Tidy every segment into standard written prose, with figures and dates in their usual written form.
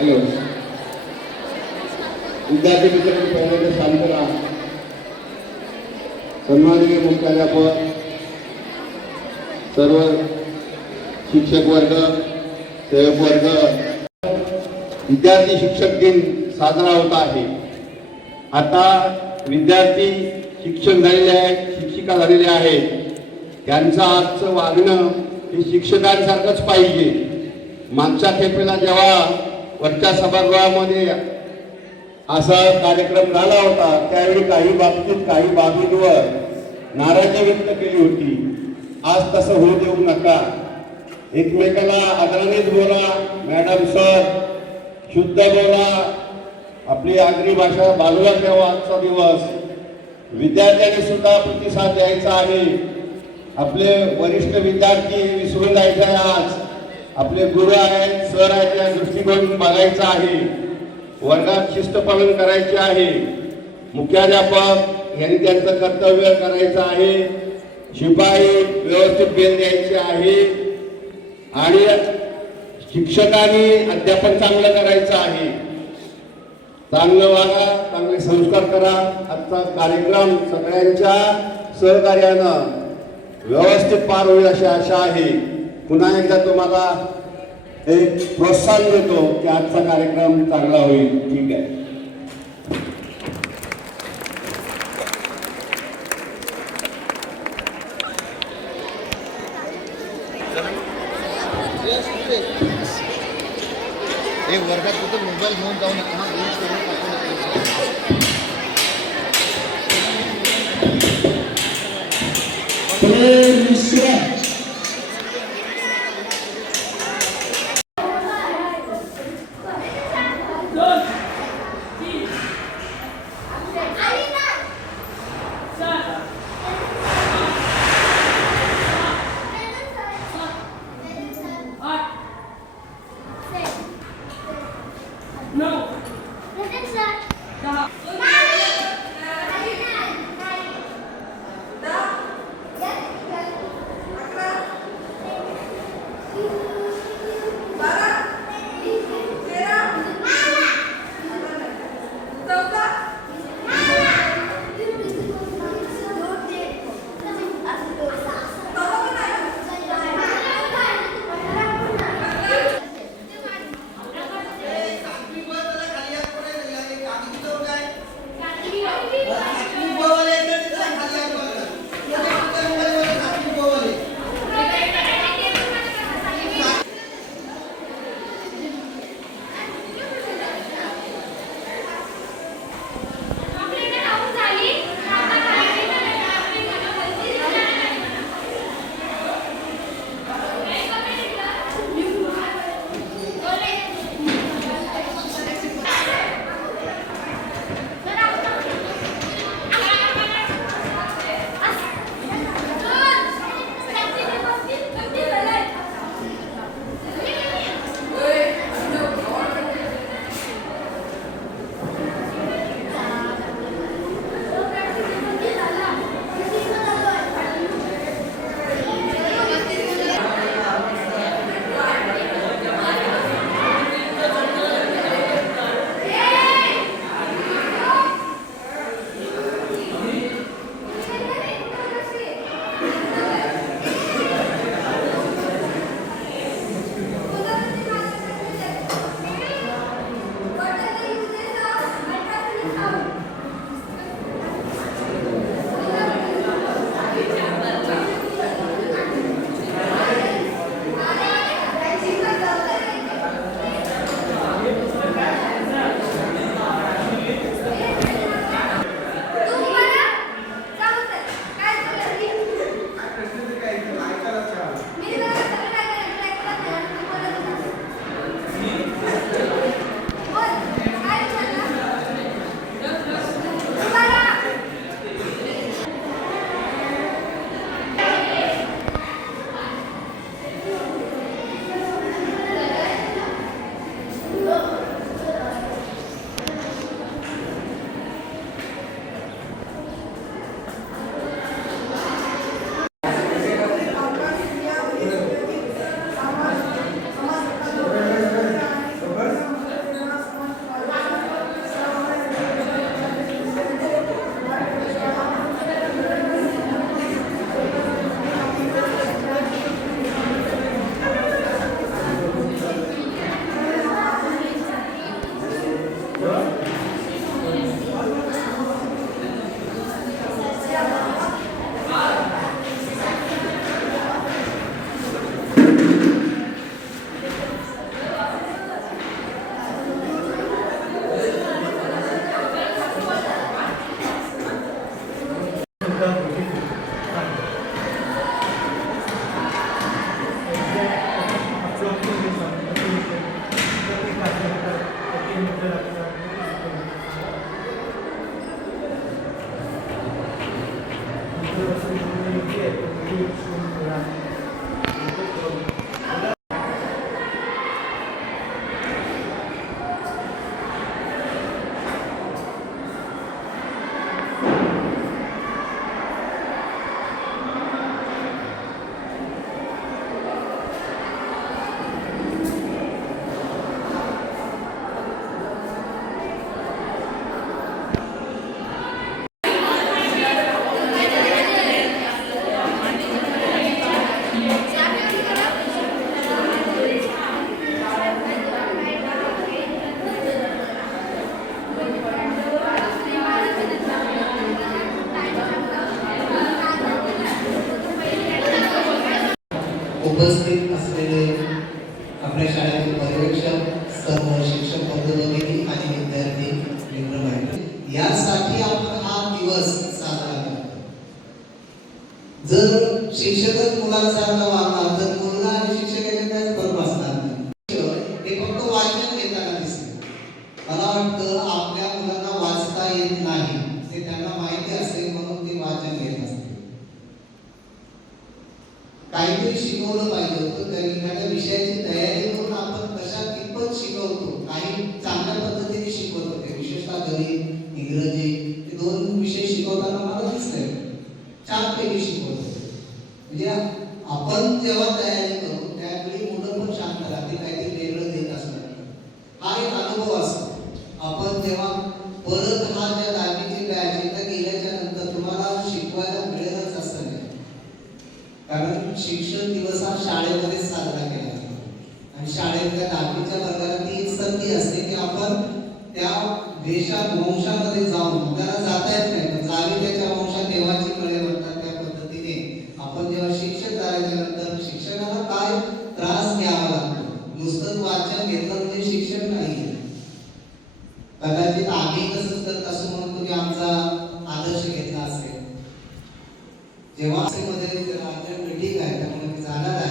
Hello विद्यार्थी मित्रांनो, पहिल्यांदा शांत राहा. सन्माननीय मुख्याध्यापक, सर्व शिक्षक वर्ग, सेवक वर्ग, विद्यार्थी शिक्षक दिन साजरा होत आहे. आता विद्यार्थी शिक्षक झालेले आहेत, शिक्षिका झालेले आहेत. त्यांचं आजचं वागणं हे शिक्षकांसारखंच पाहिजे. मागच्या खेपेला जेव्हा वरच्या सभागृहामध्ये असा कार्यक्रम झाला होता त्यावेळी काही बाबतीत काही बाबींवर नाराजी व्यक्त केली होती. आज तसं होऊ देऊ नका. एकमेकाला आदरानेच बोला. मॅडम सर शुद्ध बोला. आपली आगरी भाषा बाजूला ठेवा. आजचा दिवस विद्यार्थ्यांनी सुद्धा प्रतिसाद द्यायचा आहे. आपले वरिष्ठ विद्यार्थी विसरून जायचे आहे. आज आपले गुरु आहेत, सर आहेत, या दृष्टिकोन बघायचा आहे. वर्गात शिस्त पालन करायचे आहे. मुख्याध्यापक यांनी त्यांचं कर्तव्य करायचं आहे. शिपाई व्यवस्थित बेल द्यायची आहे आणि शिक्षकांनी अध्यापन चांगलं करायचं आहे. चांगलं वागा, चांगले संस्कार करा. आजचा कार्यक्रम सगळ्यांच्या सहकार्यानं व्यवस्थित पार होईल अशी आशा आहे. पुन्हा एकदा तुम्हाला एक प्रोत्साहन देतो की आजचा कार्यक्रम चांगला होईल. ठीक आहे. एक वर्गात तिथे मोबाईल घेऊन जाऊ नका. असलेले आपल्या शाळेचे पर्यवेक्षक, सर्व शिक्षक वर्गभगिनी आणि विद्यार्थी मित्र मंडळी, यासाठी आपण हा दिवस साजरा करतो. जर शिक्षकच मुलांसारखा वागला तर मुलगा आणि शिक्षक याच्यात काय फरक असणार नाही. हे फक्त वाचन घेताना दिसते. मला वाटतं आपल्या मुलांना वाचता येत नाही ते त्यांना माहिती असेल म्हणून ते वाचन घेत असते. काहीतरी शिकवलं पाहिजे होतं. त्या विषयाची तयारी करून आपण कशा कितपत शिकवतो, काही चांगल्या पद्धतीने शिकवत होते. विशेषतः गणित, इंग्रजी हे दोन विषय शिकवताना मला दिसतंय छानपैकी शिकवत होते. म्हणजे आपण जेव्हा तयारी करू त्यावेळी मुलं पण शांत राहते, काहीतरी वेगळं देत असणार. हा एक अनुभव असतो. आपण जेव्हा परत हा ज्या दहावीची बॅच एकदा गेल्याच्या नंतर तुम्हाला शिकवायला मिळेलच असं नाही. कारण शिक्षण दिवस हा शाळेमध्ये साजरा केला जातो आणि शाळेतल्या दहावीच्या वर्गाला ती एक संधी असते की आपण त्या वंशामध्ये जाऊन त्याला जाता येत नाही पण जावी त्याच्या वंशात देवाची कळे म्हणतात त्या पद्धतीने आपण जेव्हा शिक्षक झाल्याच्या नंतर शिक्षकाला काय त्रास घ्यावा लागतो. नुसतं वाचन घेतलं म्हणजे शिक्षण नाही. कदाचित आम्ही तसंच करत असं म्हणून तुम्ही आमचा आदर्श घेतला असेल. जेव्हा मध्ये ठीक आहे त्यामुळे जाणार आहे.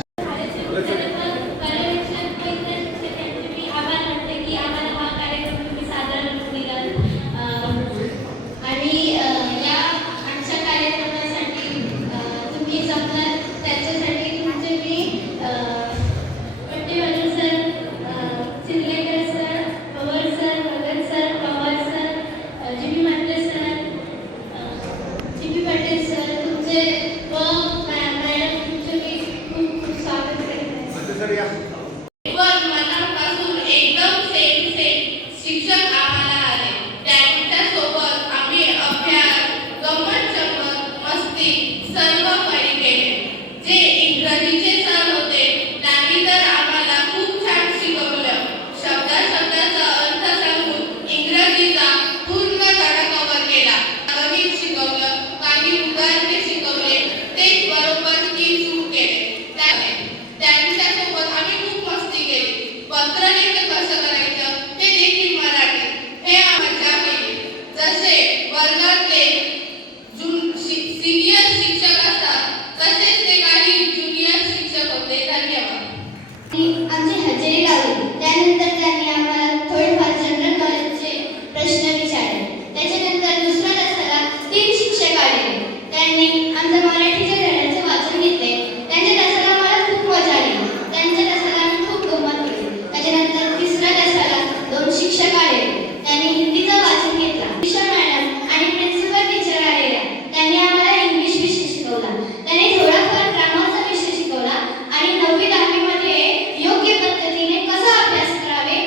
आणि 9वी 10वी मध्ये योग्य पद्धतीने कसा अभ्यास करावे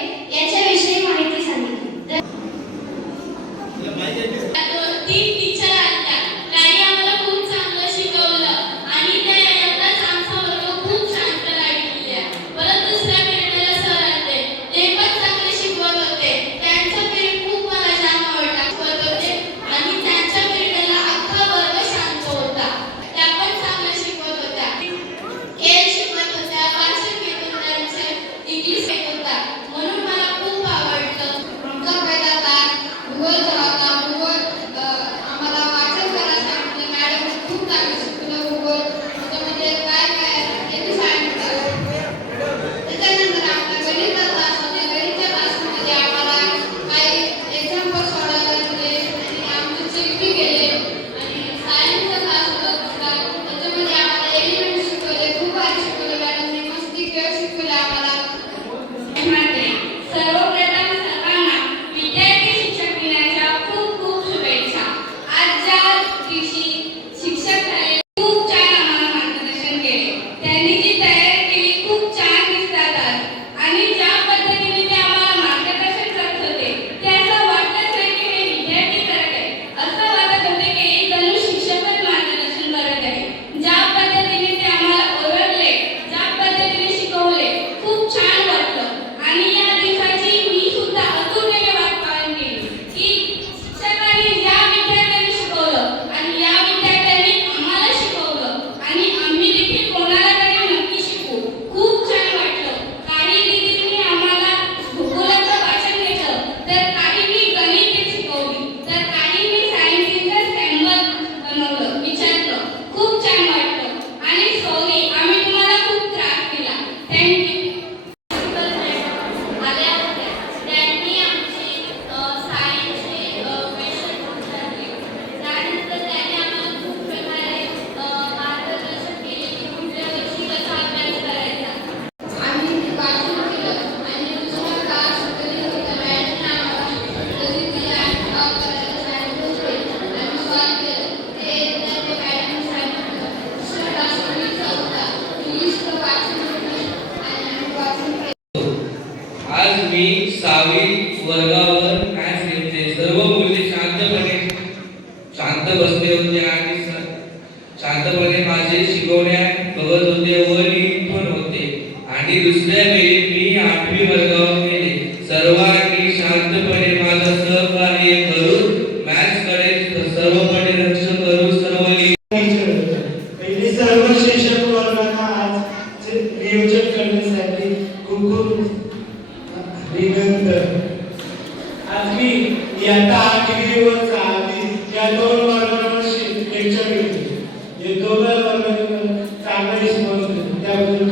आज मी 6वी वर्गावर मॅथ्स घेतले. सर्व मुली शांत बसले होते आणि शांतपणे माझे शिकवण्यात बघत होते व लिहित पण होते. आणि दुसऱ्या वेळी मी 8वी वर्गावर गेले. सर्वांनी शांतपणे माझं सहकार्य करून मॅथ्सकडे सर्वपणे लक्ष करून सर्व पहिले सर्व शिक्षक वर्गांना आज नियोजन करण्यासाठी खूप अभिनंदन. आज मी इयत्ता 8वी व 6वी या दोन वर्गांवर लेक्चर घेतले. हे दोन वर्गांवर चांगले शिकवले त्याबद्दल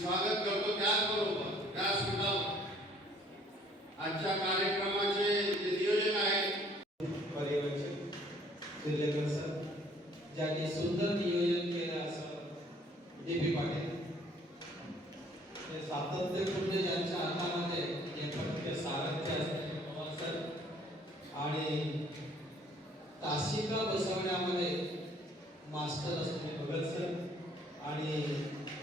स्वागत करतो. त्याचबरोबर व्यासपीठावर आजच्या कार्यक्रमाचे जे नियोजन आहे पर्यवेक्षक सूर्यकर सर ज्यांनी सुंदर नियोजन केलं असं DP पाटील हे सातत्यपूर्ण ज्यांच्या हातामध्ये नेपथ्य सारथ्य असलेले पवार सर आणि तासिका बसवण्यामध्ये मास्टर असलेले भगत सर आणि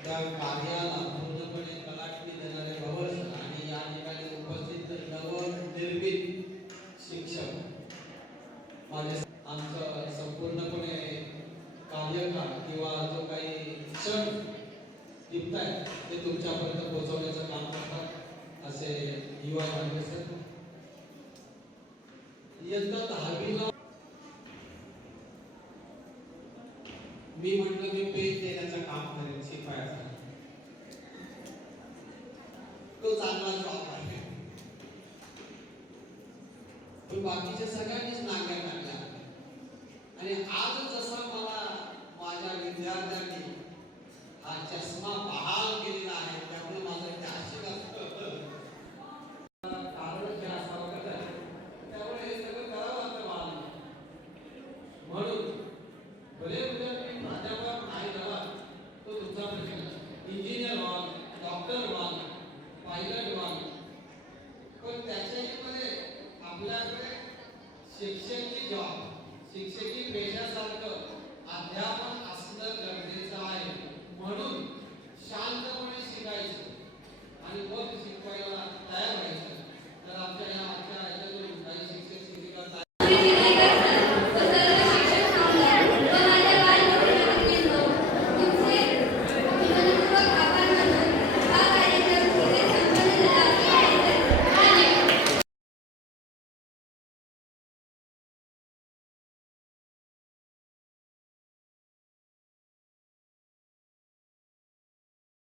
त्या कार्याला पूर्णपणे कलाटणी देणारे भवर सर आणि या ठिकाणी उपस्थित नवनिर्मित शिक्षक माझे आमचं संपूर्णपणे कार्यकाळ किंवा जो काही क्षण टिपताय ते तुमच्यापर्यंत पोहोचवण्याचं काम करतात असे युवा पाटील सर. इयत्ता 10वीला मी म्हटलं मी पेज देण्याचं काम करेन शिकवायचं बाकीच्या सगळ्या